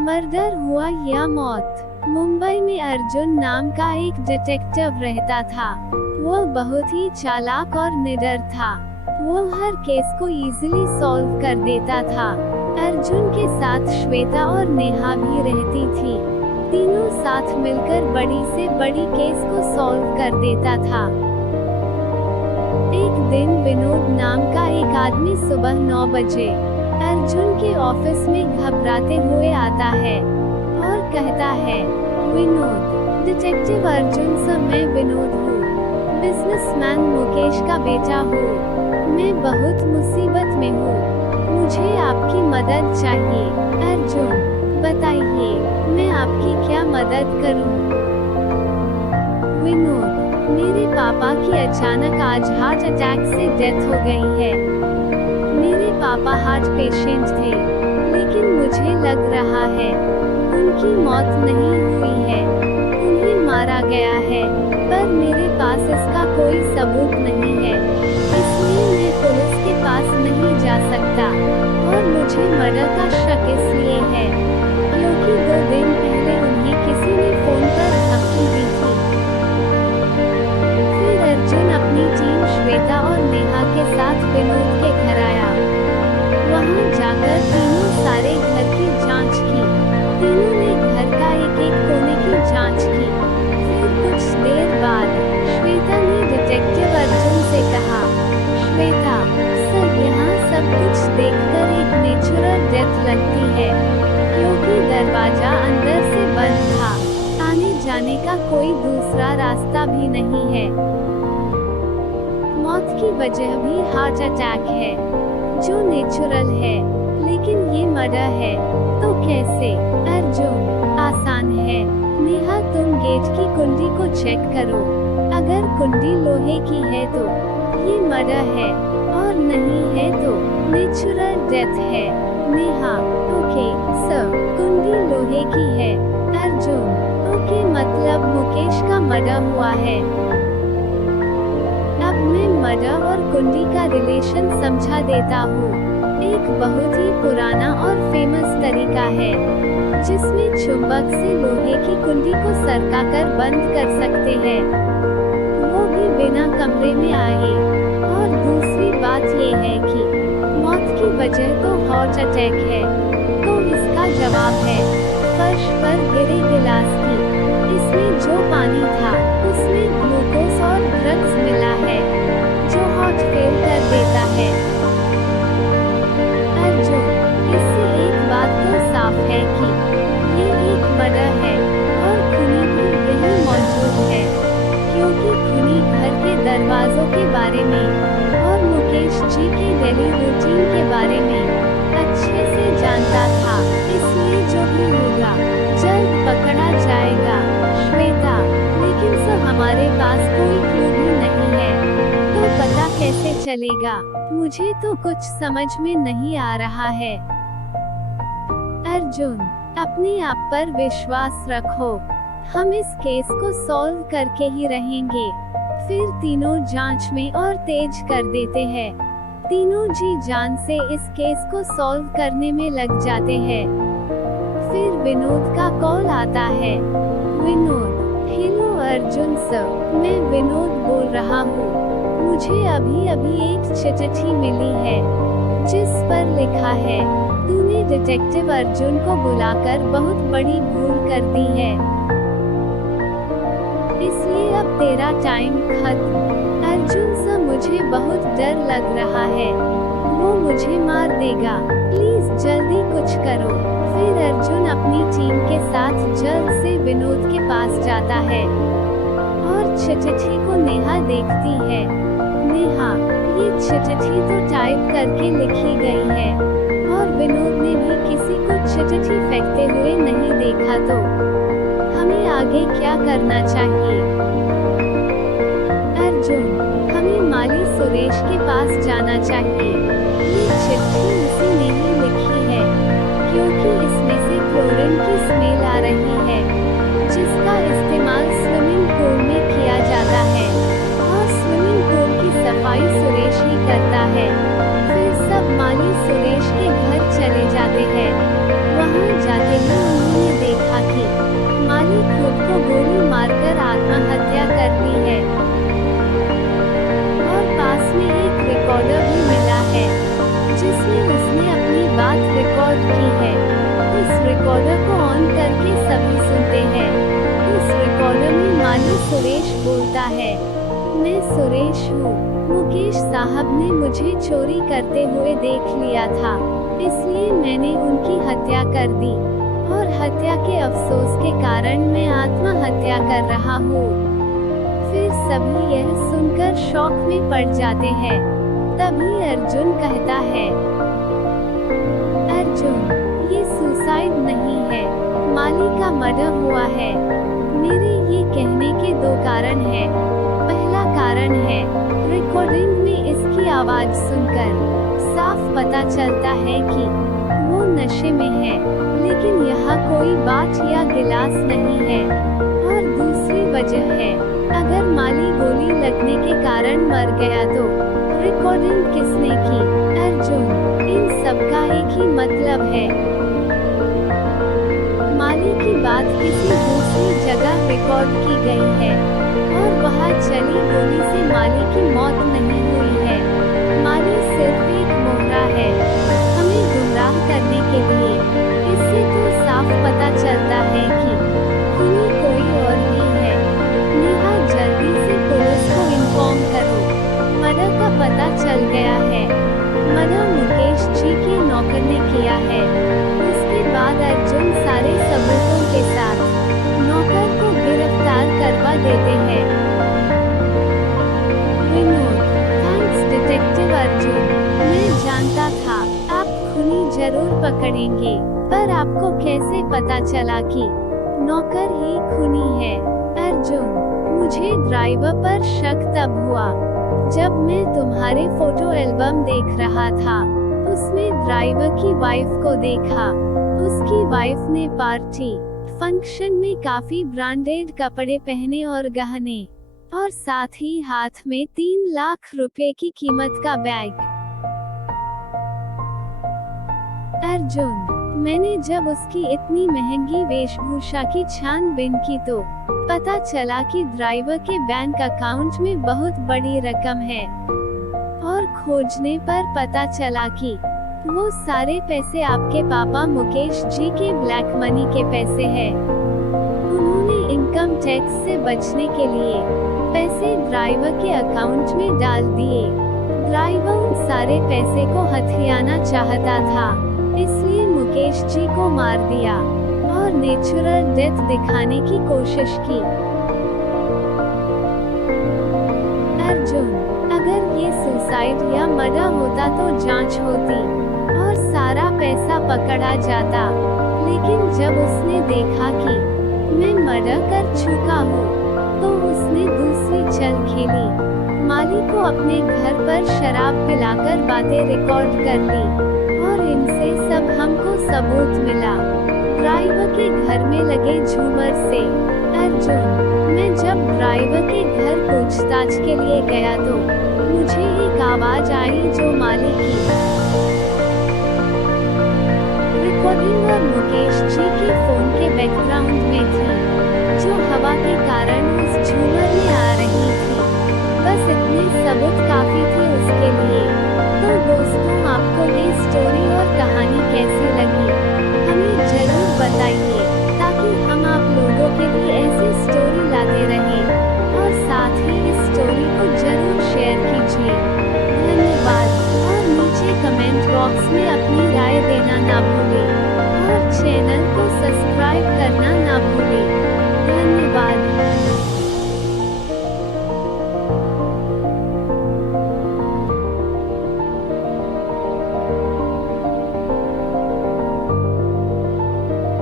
Murder हुआ या मौत। मुंबई में अर्जुन नाम का एक डिटेक्टिव रहता था। वो बहुत ही चालाक और निडर था। वो हर केस को इजीली सॉल्व कर देता था। अर्जुन के साथ श्वेता और नेहा भी रहती थी। तीनों साथ मिलकर बड़ी से बड़ी केस को सॉल्व कर देता था। एक दिन विनोद नाम का एक आदमी सुबह 9 बजे अर्जुन के ऑफिस में घबराते हुए आता है और कहता है, विनोद, डिटेक्टिव अर्जुन सर, मैं विनोद हूँ, बिजनेसमैन मुकेश का बेटा हूँ। मैं बहुत मुसीबत में हूँ, मुझे आपकी मदद चाहिए। अर्जुन, बताइए, मैं आपकी क्या मदद करूँ? विनोद, मेरे पापा की अचानक आज हार्ट अटैक से डेथ हो गई है। मेरे पापा हार्ट पेशेंट थे, लेकिन मुझे लग रहा है उनकी मौत नहीं हुई है, उन्हें मारा गया है। पर मेरे पास इसका कोई सबूत नहीं है, इसलिए मैं पुलिस के पास नहीं जा सकता। और मुझे मर्डर का शक इसलिए है क्योंकि 2 दिन पहले उन्हें किसी ने फोन पर धमकी दी थी। फिर अर्जुन अपनी टीम श्वेता और नेहा के साथ विनोद के घर आया। वहां जाकर तीनों सारे घर की जांच की। तीनों ने घर का एक-एक कोने की जांच की। फिर कुछ देर बाद श्वेता ने डिटेक्टिव अर्जुन से कहा, श्वेता सर, यहाँ सब कुछ देखकर एक नेचुरल डेथ लगती है, क्योंकि दरवाजा अंदर से बंद था, आने जाने का कोई दूसरा रास्ता भी नहीं है। मौत की वजह भी हार्ट अटैक है, जो नेचुरल है, लेकिन ये मर्डर है, तो कैसे? अर्जुन, आसान है। नेहा, तुम गेट की कुंडी को चेक करो। अगर कुंडी लोहे की है तो ये मर्डर है, और नहीं है तो नेचुरल डेथ है। नेहा, ओके सर, कुंडी लोहे की है। अर्जुन, ओके, मतलब मुकेश का मर्डर हुआ है। अब मैं मर्डर और कुंडी का रिलेशन समझा देता हूँ। एक बहुत ही पुराना और फेमस तरीका है, जिसमें चुंबक से लोहे की कुंडी को सरकाकर बंद कर सकते हैं, वो भी बिना कमरे में आए। और दूसरी बात ये है कि मौत की वजह तो हार्ट अटैक है, तो इसका जवाब है फर्श पर गिरे गिलास की। इसमें जो पानी था उसमें ग्लूकोज और ड्रग्स मिला है, जो हार्ट फेल कर देता है। अर्जुन, इससे एक बात तो साफ है कि ये एक मर्डर है, और खूनी भी यही मौजूद है, क्योंकि खूनी घर के दरवाजों के बारे में और मुकेश जी के डेली रूटीन के बारे में अच्छे से जानता था, इसलिए जो भी होगा जल्द पकड़ा जाएगा। श्वेता, लेकिन सर, हमारे पास कोई क्लू भी नहीं है, तो पता कैसे चलेगा? मुझे तो कुछ समझ में नहीं आ रहा है। अर्जुन, अपने आप पर विश्वास रखो, हम इस केस को सॉल्व करके ही रहेंगे। फिर तीनों जांच में और तेज कर देते हैं। तीनों जी जान से इस केस को सॉल्व करने में लग जाते हैं। फिर विनोद का कॉल आता है। विनोद, हेलो अर्जुन सर, मैं विनोद बोल रहा हूँ। मुझे अभी अभी एक चिट्ठी मिली है, जिस पर लिखा है, तूने डिटेक्टिव अर्जुन को बुलाकर बहुत बड़ी भूल कर दी है, इसलिए अब तेरा टाइम खत्म। अर्जुन सर, मुझे बहुत डर लग रहा है, वो मुझे मार देगा, प्लीज जल्दी कुछ करो। फिर अर्जुन अपनी टीम के साथ जल्द से विनोद के पास जाता है और चिट्ठी को नेहा देखती है। नेहा, ये चिट्ठी तो टाइप करके लिखी गई है, और विनोद ने भी किसी को चिट्ठी फेंकते हुए नहीं देखा, तो हमें आगे क्या करना चाहिए? अर्जुन, हमें माली सुरेश के पास जाना चाहिए। ये चिट्ठी उसी ने ही लिखी है, क्योंकि इसमें से क्लोरीन की स्मेल आ रही है, जिसका इस्तेमाल स्विमिंग पूल में किया जाता है, और स्विमिंग पूल की सफाई सुरेश ही करता है। फिर सब माली सुरेश के घर चले जाते हैं। वहाँ जाते ही होता है। मैं सुरेश हूँ। मुकेश साहब ने मुझे चोरी करते हुए देख लिया था, इसलिए मैंने उनकी हत्या कर दी और हत्या के अफसोस के कारण मैं आत्महत्या कर रहा हूँ। फिर सभी यह सुनकर शौक में पड़ जाते हैं। तभी अर्जुन कहता है, अर्जुन, ये सुसाइड नहीं है, माली का मर्डर हुआ है। मेरे ये कहने के दो कारण हैं। पहला कारण है, रिकॉर्डिंग में इसकी आवाज सुनकर साफ पता चलता है कि वो नशे में है, लेकिन यहाँ कोई बात या गिलास नहीं है। और दूसरी वजह है, अगर माली गोली लगने के कारण मर गया तो रिकॉर्डिंग किसने की? अर्जुन, इन सब का एक ही मतलब है। माली की बात किसी दूसरी जगह रिकॉर्ड की गई है और वहाँ चली गोली से माली की मौत नहीं हुई है। माली सिर्फ एक मोहरा है हमें गुमराह करने के लिए। इससे तो साफ पता चलता है कि खूनी कोई और ही है। नेहा, जल्दी से पुलिस को इन्फॉर्म करो, मर्डर का पता चल गया है। मर्डर मुकेश जी के नौकर ने किया है। उसके बाद अर्जुन सारे सबूतों के साथ नौकर को गिरफ्तार करवा देते हैं। Vinod, thanks detective Arjun. मैं जानता था आप खूनी जरूर पकड़ेंगे, पर आपको कैसे पता चला कि नौकर ही खूनी है? अर्जुन, मुझे ड्राइवर पर शक तब हुआ जब मैं तुम्हारे फोटो एल्बम देख रहा था। उसमें ड्राइवर की वाइफ को देखा। उसकी वाइफ ने पार्टी फंक्शन में काफी ब्रांडेड कपड़े पहने और गहने, और साथ ही हाथ में 3 लाख रुपए की कीमत का बैग। अर्जुन, मैंने जब उसकी इतनी महंगी वेशभूषा की छानबीन की तो पता चला कि ड्राइवर के बैंक अकाउंट में बहुत बड़ी रकम है, और खोजने पर पता चला कि वो सारे पैसे आपके पापा मुकेश जी के ब्लैक मनी के पैसे हैं। उन्होंने इनकम टैक्स से बचने के लिए पैसे ड्राइवर के अकाउंट में डाल दिए। ड्राइवर उन सारे पैसे को हथियाना चाहता था, इसलिए मुकेश जी को मार दिया और नेचुरल डेथ दिखाने की कोशिश की। अर्जुन, अगर ये सुसाइड या मर्डर होता तो जांच होती और सारा पैसा पकड़ा जाता, लेकिन जब उसने देखा कि मैं मर्डर कर चुका हूँ, तो उसने दूसरी चल खेली। माली को अपने घर पर शराब पिलाकर बातें रिकॉर्ड कर ली और इनसे सब हमको सबूत मिला। ड्राइवर के घर में लगे झूमर से। अर्जुन, मैं जब ड्राइवर के घर पूछताछ के लिए गया तो मुझे एक आवाज आई जो माली की रिकॉर्डिंग और मुकेश जी के फोन के बैकग्राउंड में थी, जो हवा के कारण उस झूमर में आ रही थी। बस इतने सबूत काफी थे उसके लिए। तो दोस्तों, आपको ये स्टोरी और कहानी कैसी लगी हमें जरूर बताइए, ताकि हम आप लोगों के लिए ऐसी स्टोरी लाते रहें। और साथ ही इस स्टोरी को जरूर शेयर कीजिए। धन्यवाद। और नीचे कमेंट बॉक्स में अपनी राय देना ना भूलें और चैनल को सब्सक्राइब करना ना भूलें। धन्यवाद।